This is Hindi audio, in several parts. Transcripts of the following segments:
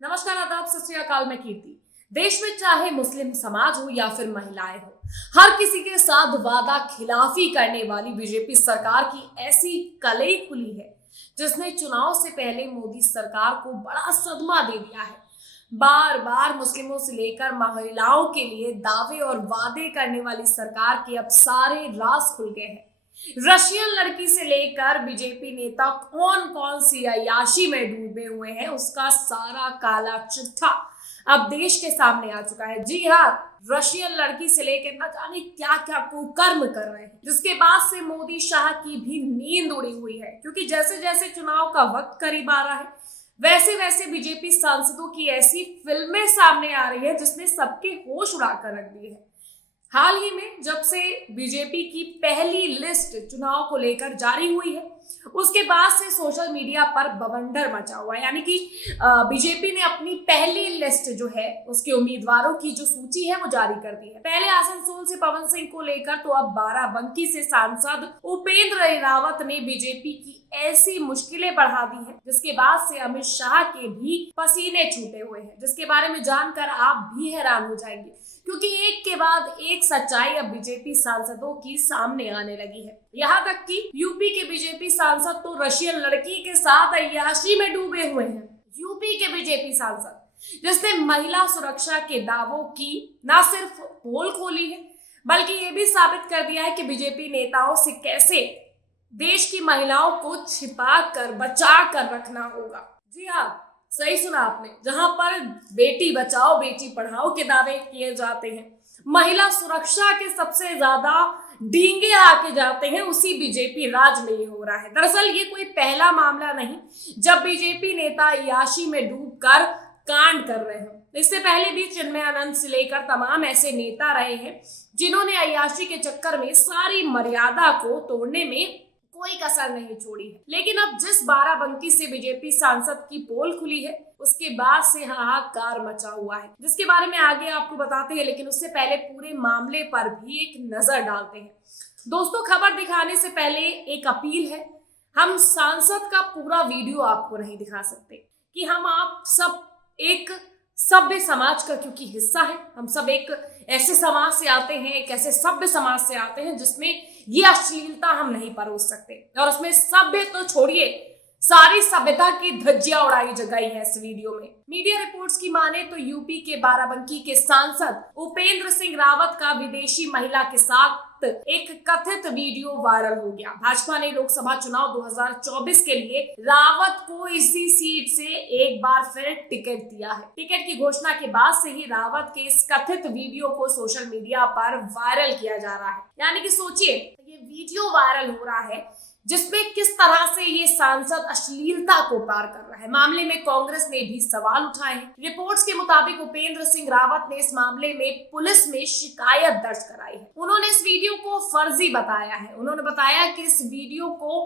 नमस्कार, आदाब, सत श्री अकाल। मैं कीर्ति। देश में चाहे मुस्लिम समाज हो या फिर महिलाएं हो, हर किसी के साथ वादा खिलाफी करने वाली बीजेपी सरकार की ऐसी कलई खुली है जिसने चुनाव से पहले मोदी सरकार को बड़ा सदमा दे दिया है। बार बार मुस्लिमों से लेकर महिलाओं के लिए दावे और वादे करने वाली सरकार के अब सारे राज खुल गए हैं। रशियन लड़की से लेकर बीजेपी नेता कौन कौन सी अय्याशी में डूबे हुए हैं, उसका सारा काला चिट्ठा अब देश के सामने आ चुका है। जी हाँ, रशियन लड़की से लेकर न जाने क्या क्या कुकर्म कर रहे हैं, जिसके बाद से मोदी शाह की भी नींद उड़ी हुई है। क्योंकि जैसे जैसे चुनाव का वक्त करीब आ रहा है, वैसे वैसे बीजेपी सांसदों की ऐसी फिल्में सामने आ रही है जिसने सबके होश उड़ाकर रख दिए हैं। हाल ही में जब से बीजेपी की पहली लिस्ट चुनाव को लेकर जारी हुई है, उसके बाद से सोशल मीडिया पर बवंडर मचा हुआ है। यानी कि बीजेपी ने अपनी पहली लिस्ट जो है उसके उम्मीदवारों की जो सूची है वो जारी कर दी है। पहले आसनसोल से पवन सिंह को लेकर तो अब बाराबंकी से सांसद उपेंद्र रावत ने बीजेपी की ऐसी मुश्किलें बढ़ा दी है जिसके बाद से अमित शाह के भी पसीने छूटे हुए हैं, जिसके बारे में जानकर आप भी हैरान हो जाएंगे। क्योंकि एक के बाद एक सच्चाई अब बीजेपी सांसदों की सामने आने लगी है। यहाँ तक कि यूपी के बीजेपी सांसद तो रशियन लड़की के साथ अय्याशी में डूबे हुए हैं। यूपी के बीजेपी सांसद जिसने महिला सुरक्षा के दावों की न सिर्फ पोल खोली है, बल्कि ये भी साबित कर दिया है कि बीजेपी नेताओं से कैसे देश की महिलाओं को छिपा कर बचा कर रखना होगा। जी हाँ, सही सुना आपने। जहां पर बेटी बचाओ बेटी पढ़ाओ के दावे किए जाते हैं, महिला सुरक्षा के सबसे ज्यादा डींगे आके जाते हैं, उसी बीजेपी राज में ये हो रहा है। दरअसल ये कोई पहला मामला नहीं जब बीजेपी नेता अय्याशी में डूबकर कांड कर रहे हैं। इससे पहले भी चिन्मयानंद से लेकर तमाम ऐसे नेता रहे हैं जिन्होंने अय्याशी के चक्कर में सारी मर्यादा को तोड़ने में कोई कसर नहीं छोड़ी है। लेकिन अब जिस बाराबंकी से बीजेपी सांसद की पोल खुली है, उसके बाद से हाहाकार मचा हुआ है, जिसके बारे में आगे आपको बताते हैं। लेकिन उससे पहले पूरे मामले पर भी एक नजर डालते हैं। दोस्तों, खबर दिखाने से पहले एक अपील है। हम सांसद का पूरा वीडियो आपको नहीं दिखा सकते कि हम आप सब एक सभ्य समाज का क्योंकि हिस्सा है। हम सब एक ऐसे समाज से आते हैं, एक ऐसे सभ्य समाज से आते हैं जिसमें ये अश्लीलता हम नहीं परोस सकते। और उसमें सभ्य तो छोड़िए, सारी सभ्यता की धज्जियां उड़ाई जगाई है इस वीडियो में। मीडिया रिपोर्ट्स की माने तो यूपी के बाराबंकी के सांसद उपेंद्र सिंह रावत का विदेशी महिला के साथ एक कथित वीडियो वायरल हो गया। भाजपा ने लोकसभा चुनाव 2024 के लिए रावत को इसी सीट से एक बार फिर टिकट दिया है। टिकट की घोषणा के बाद से ही रावत के इस कथित वीडियो को सोशल मीडिया पर वायरल किया जा रहा है। यानी कि सोचिए, ये वीडियो वायरल हो रहा है जिसमें किस तरह से ये सांसद अश्लीलता को पार कर रहा है। मामले में कांग्रेस ने भी सवाल उठाए हैं। रिपोर्ट्स के मुताबिक उपेंद्र सिंह रावत ने इस मामले में पुलिस में शिकायत दर्ज कराई है। उन्होंने इस वीडियो को फर्जी बताया है। उन्होंने बताया कि इस वीडियो को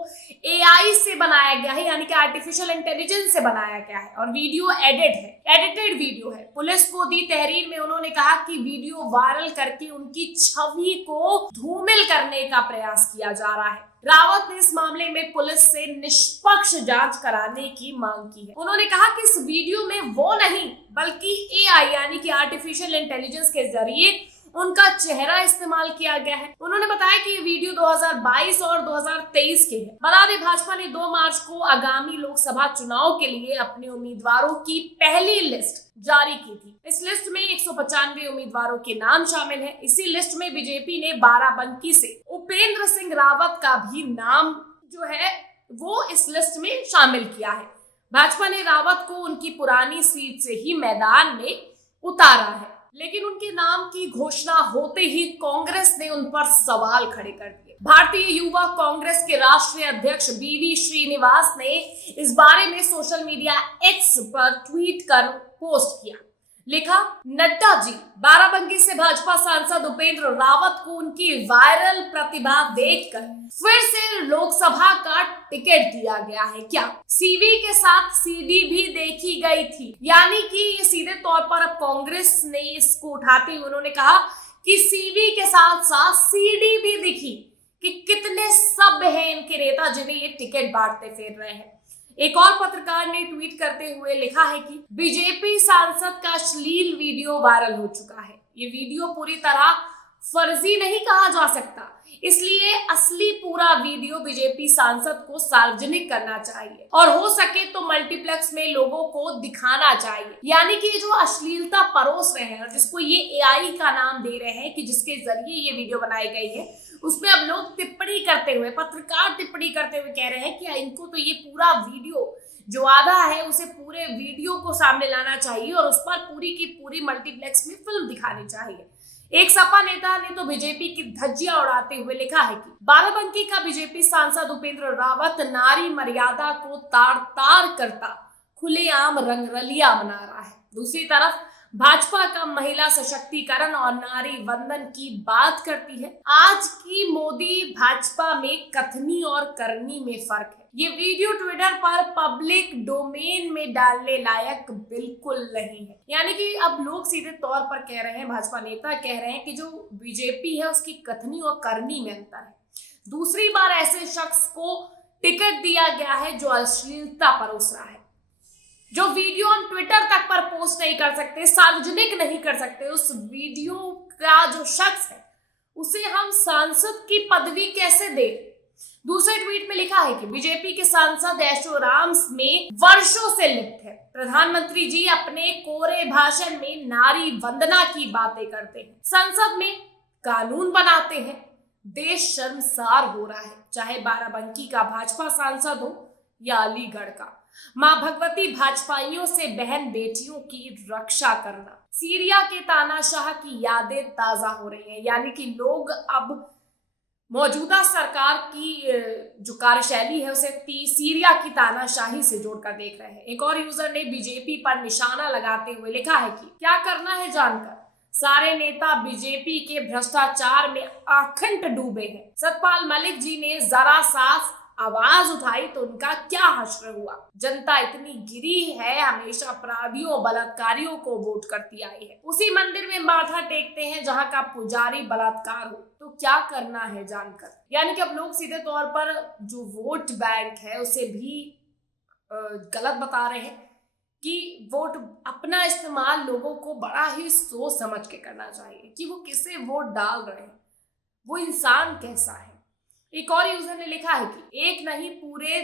AI से बनाया गया है, यानी कि आर्टिफिशियल इंटेलिजेंस से बनाया गया है, और वीडियो एडिटेड वीडियो है। पुलिस को दी तहरीर में उन्होंने कहा कि वीडियो वायरल करके उनकी छवि को धूमिल करने का प्रयास किया जा रहा है। रावत ने इस मामले में पुलिस से निष्पक्ष जांच कराने की मांग की है। उन्होंने कहा कि इस वीडियो में वो नहीं बल्कि AI यानी कि आर्टिफिशियल इंटेलिजेंस के जरिए उनका चेहरा इस्तेमाल किया गया है। उन्होंने बताया कि ये वीडियो 2022 और 2023 के हैं। बता दें, भाजपा ने 2 मार्च को आगामी लोकसभा चुनाव के लिए अपने उम्मीदवारों की पहली लिस्ट जारी की थी। इस लिस्ट में 195 उम्मीदवारों के नाम शामिल हैं। इसी लिस्ट में बीजेपी ने बाराबंकी से उपेंद्र सिंह रावत का भी नाम जो है वो इस लिस्ट में शामिल किया है। भाजपा ने रावत को उनकी पुरानी सीट से ही मैदान में उतारा है, लेकिन उनके नाम की घोषणा होते ही कांग्रेस ने उन पर सवाल खड़े कर दिए। भारतीय युवा कांग्रेस के राष्ट्रीय अध्यक्ष BV श्रीनिवास ने इस बारे में सोशल मीडिया X पर ट्वीट कर पोस्ट किया। लिखा, नड्डा जी, बाराबंकी से भाजपा सांसद उपेंद्र रावत को उनकी वायरल प्रतिभा देखकर फिर से लोकसभा का टिकट दिया गया है क्या? CV के साथ CD भी देखी गई थी। यानी कि ये सीधे तौर पर अब कांग्रेस ने इसको उठाते हुए उन्होंने कहा कि CV के साथ साथ CD भी दिखी कि कितने सभ्य हैं इनके नेता जिन्हें ये टिकट बांटते फिर रहे हैं। एक और पत्रकार ने ट्वीट करते हुए लिखा है कि बीजेपी सांसद का अश्लील वीडियो वायरल हो चुका है। ये वीडियो पूरी तरह फर्जी नहीं कहा जा सकता, इसलिए असली पूरा वीडियो बीजेपी सांसद को सार्वजनिक करना चाहिए और हो सके तो मल्टीप्लेक्स में लोगों को दिखाना चाहिए। यानी कि जो अश्लीलता परोस रहे हैं और जिसको ये एआई का नाम दे रहे हैं कि जिसके जरिए ये वीडियो बनाई गई है, उसमें अब लोग टिप्पणी करते हुए, पत्रकार टिप्पणी करते हुए कह रहे हैं कि इनको तो ये पूरा वीडियो जो आधा है उसे पूरे वीडियो को सामने लाना चाहिए और उस पर पूरी की पूरी मल्टीप्लेक्स में फिल्म दिखानी चाहिए। एक सपा नेता ने तो बीजेपी की धज्जियां उड़ाते हुए लिखा है कि बाराबंकी का बीजेपी सांसद उपेंद्र रावत नारी मर्यादा को तार तार करता खुलेआम रंगरलिया मना रहा है। दूसरी तरफ भाजपा का महिला सशक्तिकरण और नारी वंदन की बात करती है। आज की मोदी भाजपा में कथनी और करनी में फर्क है। ये वीडियो ट्विटर पर पब्लिक डोमेन में डालने लायक बिल्कुल नहीं है। यानी कि अब लोग सीधे तौर पर कह रहे हैं, भाजपा नेता कह रहे हैं कि जो बीजेपी है उसकी कथनी और करनी में अंतर है। दूसरी बार ऐसे शख्स को टिकट दिया गया है जो अश्लीलता परोस रहा है, जो वीडियो हम ट्विटर तक पर पोस्ट नहीं कर सकते, सार्वजनिक नहीं कर सकते। उस वीडियो का जो शख्स है उसे हम सांसद की पदवी कैसे दें? दूसरे ट्वीट में लिखा है कि बीजेपी के सांसद ऐशोराम्स में वर्षों से लिप्त है। प्रधानमंत्री जी अपने कोरे भाषण में नारी वंदना की बातें करते हैं, संसद में कानून बनाते हैं। देश शर्मसार हो रहा है, चाहे बाराबंकी का भाजपा सांसद हो या अलीगढ़ का। मां भगवती भाजपाइयों से बहन बेटियों की रक्षा करना। सीरिया के तानाशाह की यादें ताजा हो रही हैं। यानी कि लोग अब मौजूदा सरकार की जो कार्यशैली है उसे सीरिया की तानाशाही से जोड़कर देख रहे हैं। एक और यूजर ने बीजेपी पर निशाना लगाते हुए लिखा है कि क्या करना है जानकर, सारे नेता बीजेपी के भ्रष्टाचार में अखंड डूबे हैं। सतपाल मलिक जी ने जरा सा आवाज उठाई तो उनका क्या हश्र हुआ। जनता इतनी गिरी है, हमेशा अपराधियों बलात्कारियों को वोट करती आई है। उसी मंदिर में माथा टेकते हैं जहां का पुजारी बलात्कार हो, तो क्या करना है जानकर। यानी कि अब लोग सीधे तौर पर जो वोट बैंक है उसे भी गलत बता रहे हैं कि वोट अपना इस्तेमाल लोगों को बड़ा ही सोच समझ के करना चाहिए कि वो किसे वोट डाल रहे हैं, वो इंसान कैसा है। एक और यूजर ने लिखा है कि एक नहीं पूरे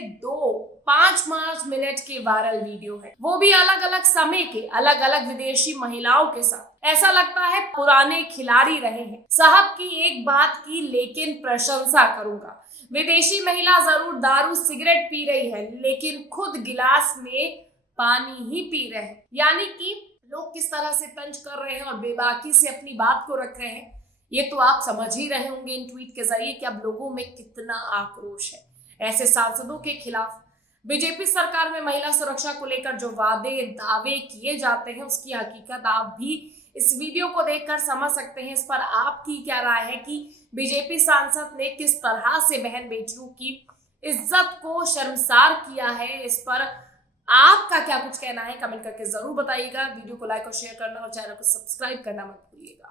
5 मिनट के वायरल वीडियो है, वो भी अलग अलग समय के अलग अलग विदेशी महिलाओं के साथ। ऐसा लगता है पुराने खिलाड़ी रहे हैं। साहब की एक बात की लेकिन प्रशंसा करूंगा, विदेशी महिला जरूर दारू सिगरेट पी रही है लेकिन खुद गिलास में पानी ही पी रहे हैं। यानी कि लोग किस तरह से तंज कर रहे हैं और बेबाकी से अपनी बात को रख रहे हैं, ये तो आप समझ ही रहे होंगे इन ट्वीट के जरिए कि अब लोगों में कितना आक्रोश है। ऐसे सांसदों के खिलाफ बीजेपी सरकार में महिला सुरक्षा को लेकर जो वादे दावे किए जाते हैं उसकी हकीकत आप भी इस वीडियो को देखकर समझ सकते हैं। इस पर आपकी क्या राय है कि बीजेपी सांसद ने किस तरह से बहन बेटियों की इज्जत को शर्मसार किया है? इस पर आपका क्या कुछ कहना है? कमेंट करके जरूर बताइएगा। वीडियो को लाइक और शेयर करना और चैनल को सब्सक्राइब करना मत भूलिएगा।